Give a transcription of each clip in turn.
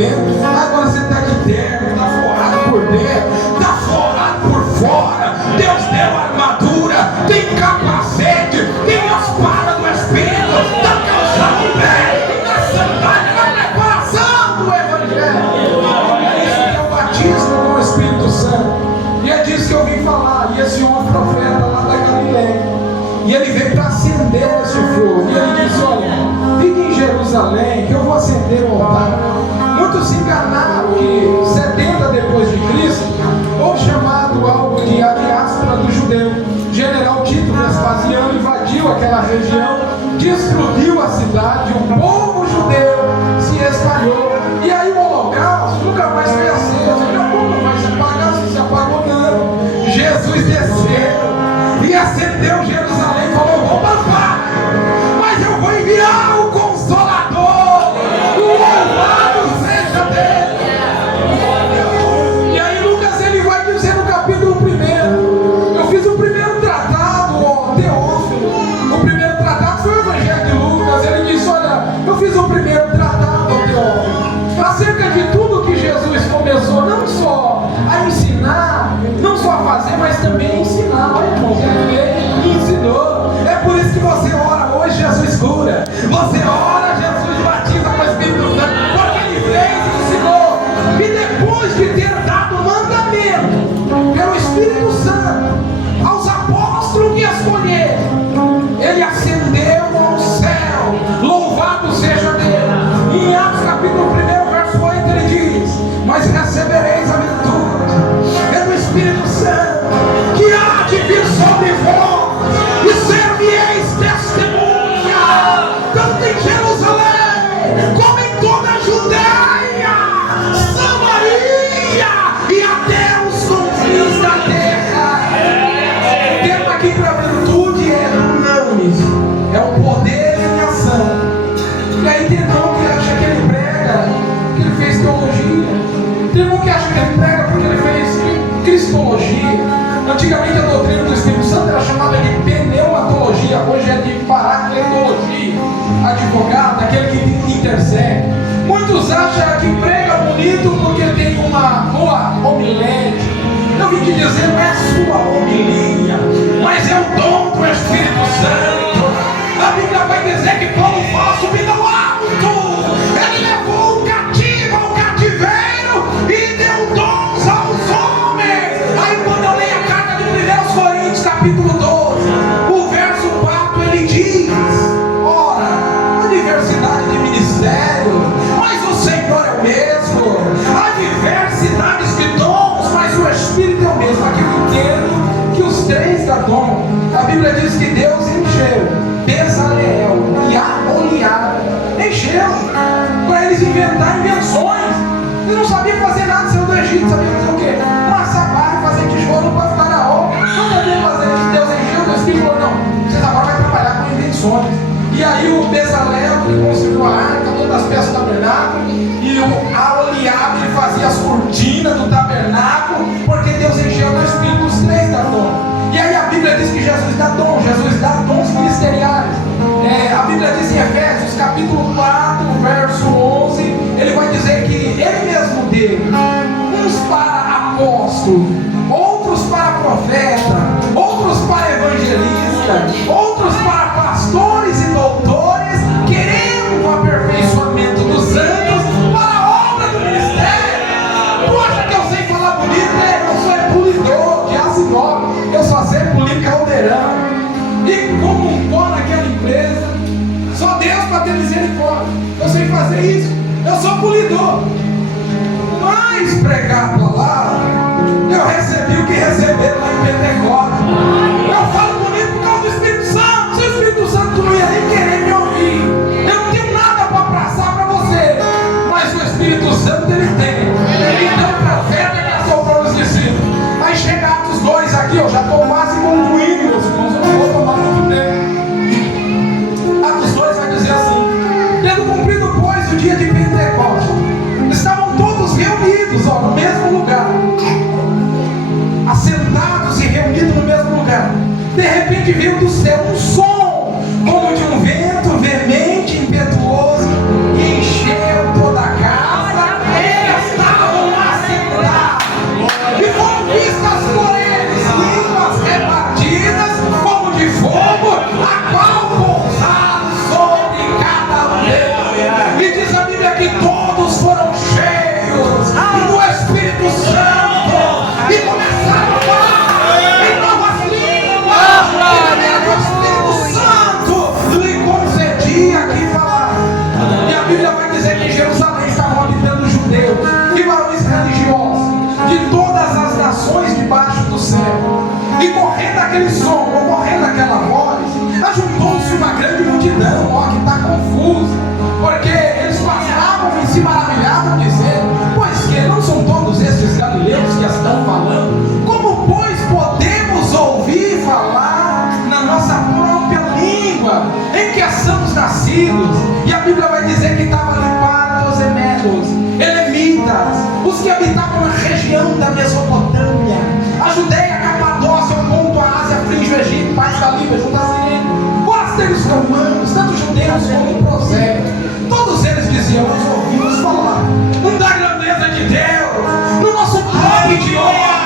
dentro. Agora você está de terno, está forrado por dentro, está forrado por fora. Deus deu armadura, tem capacete, tem a espada do Espírito, está calçado o pé, na sandália, na preparação do Evangelho. Esse é o batismo com o Espírito Santo. E é disso que eu vim falar. E esse homem profeta lá da Galileia, e ele veio para acender esse fogo. E ele disse: olha, fique em Jerusalém, que eu vou acender o altar. Muitos se enganaram que 70 depois de Cristo houve chamado algo de a diáspora do judeu. General Tito Vespasiano invadiu aquela região, destruiu a cidade, o povo judeu se espalhou. E aí o holocausto nunca mais foi aceso. Como vai se apagar? Se apagou, não. Jesus desceu e acendeu Jerusalém e falou: vou papar, mas eu vou enviar o Consolador, o louvado seja dele. E aí Lucas ele vai dizer no capítulo 1, eu fiz o primeiro tratado, ó Teófilo, o primeiro tratado foi o Evangelho de Lucas. Ele disse: olha, eu fiz o primeiro tratado, ó Teófilo, acerca de tudo que Jesus começou, não só a ensinar, não só a fazer, mas também a ensinar. Olha, irmãos, ele veio e ensinou. É por isso que você ora hoje, Jesus cura. Você ora, Jesus batiza com o Espírito Santo, porque ele fez e ensinou. E depois de ter dado mandamento pelo Espírito Santo aos apóstolos que escolheram, ele ascendeu ao céu. Louvado seja Deus. Em Atos capítulo 1, verso 8, ele diz: mas recebereis a virtude pelo Espírito Santo, que há de vir sobre vós, e ser-me-eis testemunha, tanto em Jerusalém, como em toda a Judeia, Samaria e até os confins da terra. O tema aqui para a virtude é dunamis, é o poder em ação. E aí tem irmão que acha que ele prega, que ele fez teologia. Tem irmão que acha que ele prega porque ele fez cristologia. Antigamente a doutrina do Espírito Santo era chamada de pneumatologia, hoje é de paracletologia. Advogado, aquele que intercede. Muitos acham que prega bonito porque tem uma boa homilética. Eu vim te dizer, não é a sua homilia, mas é o dom do Espírito Santo. A Bíblia vai dizer que Paulo fala subindo ao alto, ele levou o cativo ao cativeiro e deu dons aos homens. Aí quando eu leio a carta de 1 Coríntios capítulo 12, o verso 4, ele diz: ora, a diversidade de ministério, mas o Senhor é o mesmo. Há diversidades de dons, mas o Espírito é o mesmo. Aqui eu entendo que os três dão dom. A Bíblia diz que Deus encheu Bezaleel e Aholiab, encheu para eles inventar invenções. Eles não sabiam fazer nada, saiu do Egito, sabiam fazer o quê? Amassar barro, fazer tijolo para Faraó. Não sabiam fazer isso. Deus encheu, Deus Espírito falou: não, vocês agora vão trabalhar com invenções. E aí o Bezaleel ele construiu a arca, todas as peças do tabernáculo, e o Aholiab ele fazia as cortinas do tabernáculo, porque Deus encheu do Espírito os três da dom. E aí a Bíblia diz que Jesus dá dom, Jesus dá dons ministeriais. A Bíblia diz em Efésios capítulo 4, verso 11, ele vai dizer que ele mesmo deu uns para apóstolo, outros para profeta, outros para evangelista, outros para pastores e doutores, querendo o aperfeiçoamento dos santos para a obra do ministério. Tu acha que eu sei falar bonito? Eu sou polidor de aço e cobre, eu só sei polir caldeirão. E como um pó naquela empresa, só Deus para ter misericórdia. Eu sei fazer isso, eu sou polidor. Mas pregar a palavra, eu recebi o que receberam lá em Pentecostes. Eu falo bonito por causa do Espírito Santo. Se o Espírito Santo não ia nem querer me ouvir, eu não tenho nada para passar para você, mas o Espírito Santo ele tem. Ele deu profeta que assoprou os discípulos. Aí chega Atos 2 aqui, eu já estou quase concluindo, meus irmãos, eu não vou tomar muito tempo. Atos 2 vai dizer assim: tendo cumprido, pois, o dia de Pentecostes, estavam todos reunidos, no mesmo lugar, assentados e reunidos no mesmo lugar. De repente veio do céu um som, como de um vento veemente, impetuoso, e encheu toda a casa região da Mesopotâmia, a Judéia, a Capadócia, o ponto, a Ásia, a Frígia, o Egito, parte da Líbia, junto a Sirene, quase os romanos, tanto judeus como prosélitos, todos eles diziam: nós ouvimos falar da grandeza de Deus, no nosso pobre de honra,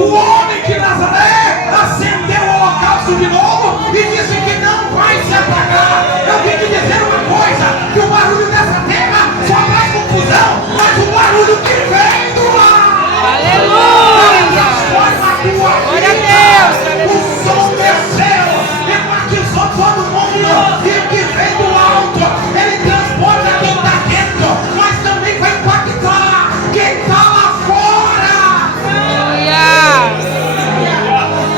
o homem de Nazaré acendeu o holocausto de novo e disse que não vai se apagar. Eu vim te dizer uma coisa, que o barulho dessa terra só traz confusão, mas o barulho que vem do ar, aleluia, transforma a tua glória vida. a Deus. O som desceu e batizou todo mundo, e o que vem do alto, ele transporta quem está dentro, mas também vai impactar quem está lá fora.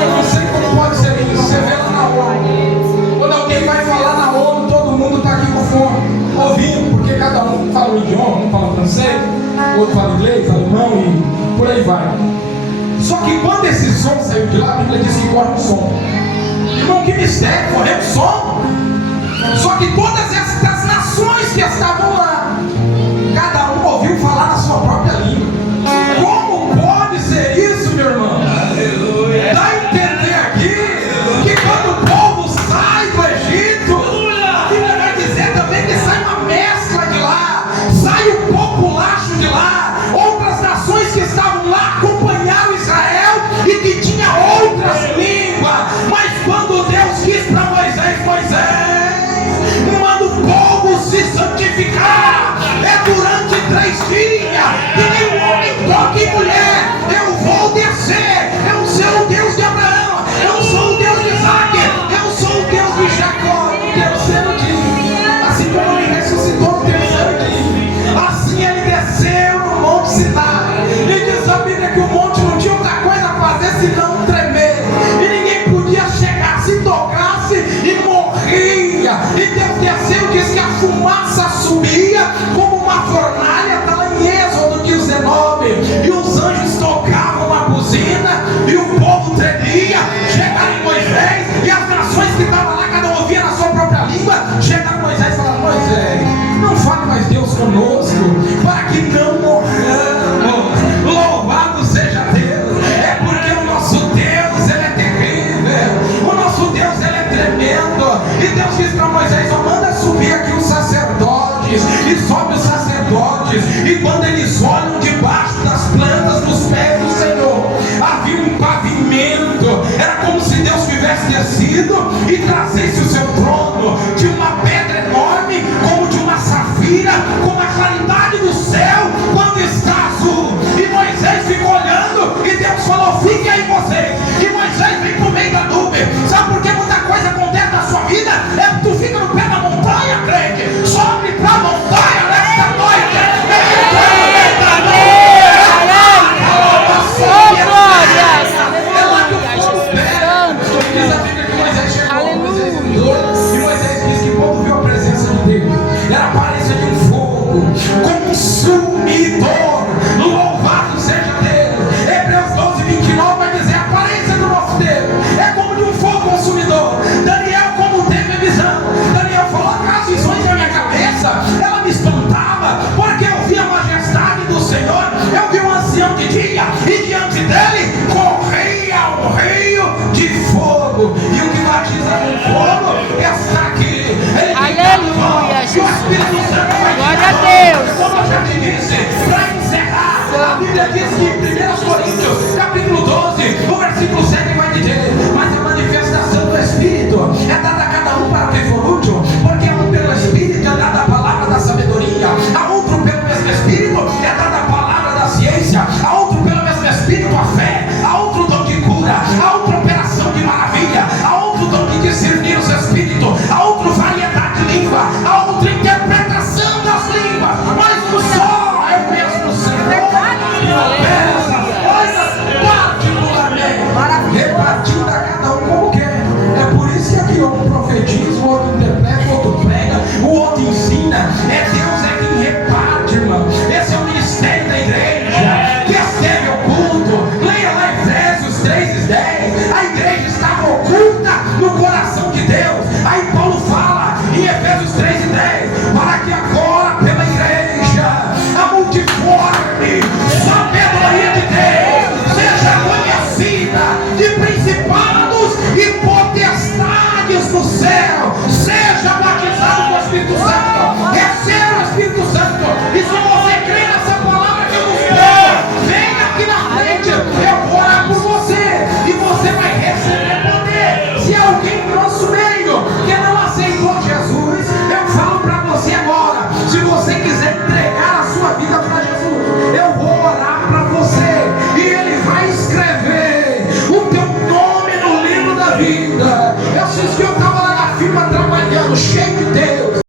Eu não sei como pode ser isso. Você vê lá na ONU, quando alguém vai falar na ONU, todo mundo está aqui com fome, ouvindo, porque cada um fala um idioma, um fala francês, o outro fala inglês, alemão e por aí vai. Só que quando esse som saiu de lá, a Bíblia diz que corre o som. Irmão, que mistério, correu o som. Só que todas estas nações que estavam lá, cada um ouviu falar na sua própria língua.